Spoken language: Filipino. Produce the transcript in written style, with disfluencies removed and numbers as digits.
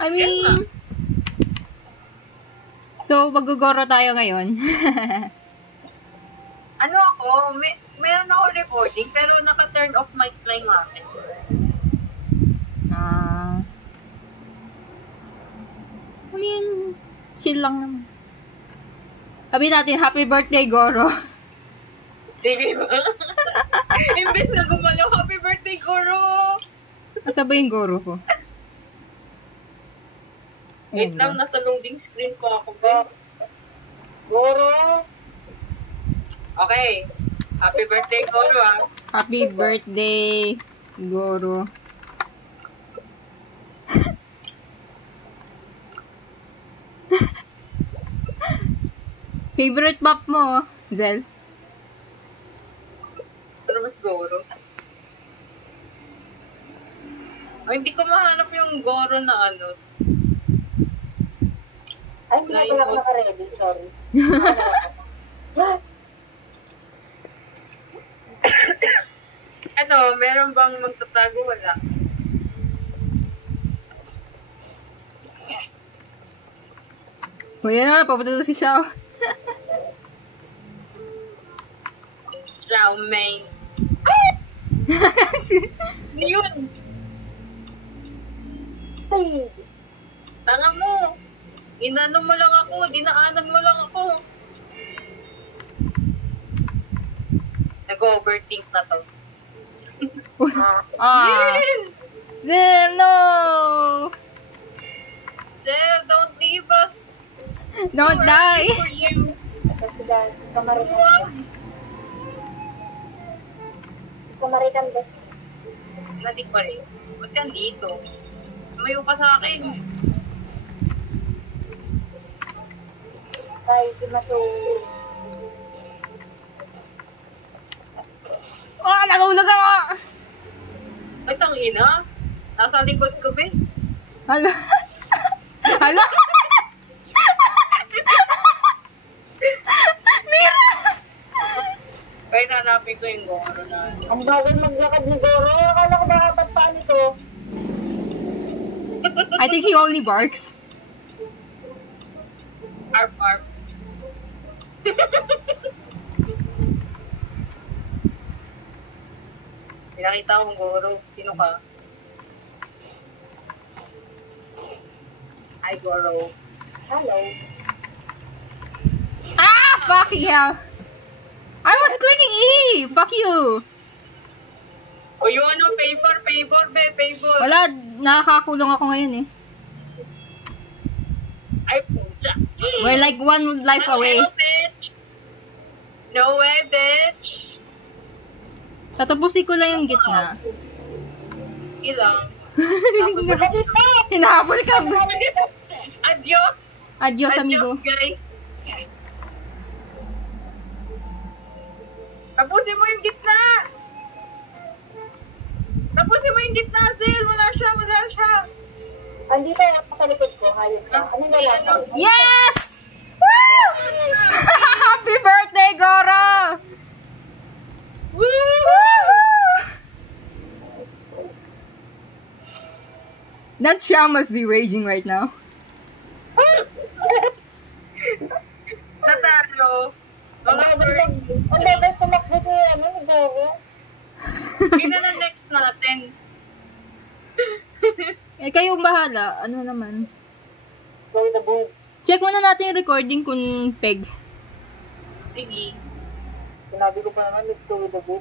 I mean... So, mag-gogoro tayo ngayon. Ano ako, meron ako recording, pero naka-turn off mic lang natin. I mean, chill lang naman. Sabi natin, happy birthday, Goro. Sige ba? Imbes na gumalaw, happy birthday, Goro! Asa ba yung Goro ko? Wait lang, nasa loading screen ko ako ba? Goro! Okay. Happy birthday, Goro, ah. Happy birthday, Goro. Favorite map mo, Zel? Pero mas Goro. Ay, hindi ko mahanap yung Goro na ano. Ay, hindi na ako naka-ready. Sorry. Ano, meron bang magtatago? Wala. O yan na, papunta na si Xiao. Chow mein. Ano yun? Ay, Tanga mo. Inano mo lang ako. Dinaanan mo lang ako. Nag-overthink na to. Zel, no! Del, don't leave us. Don't die! For you. kasi dahil kamaritan ba? Nadik pa rin. Ba't yan dito? Tumayo pa sa akin. Ay, di matulog. Oh, nagulog ako! Ay, tangina. Nasa likod ko, be. Hala? Hala? Mira! Kaya nanapin ko yung Goro na. Ang bagal maglakad ni Goro. Akala ko ba apat pa nito? I think he only barks. Arp, arp. Pinakita akong Goro. Sino ka? Hi, Goro. Hello. Ah! Fucking hell! I was clicking E! Fuck you! O yun, ano? Favor, be, favor. Wala, nakakakulong ako ngayon eh. Ay, pucha. We're like one life away. No, bitch. No way, bitch. Tatapusin ko lang yung gitna. Ilang. Hinahabol ka. Adios. Adios, amigo. Guys. Tapusin mo yung gitna. Tapusin mo yung gitna, Zil. Wala siya. Andito ako sa likod ko. Hayop ka. Ano na lang? Yes! Woo! Happy birthday, Goro! Woo! That Xiao must be raging right now. Natalo. Mga bird. Ang bagal tumakbo ko yan. Ano Goro? Sino na next natin? Eh, kayong bahala. Ano naman? Go with the boom. Check muna natin yung recording kung peg. Sige. Sinabi ko pa naman, let's go with the boom.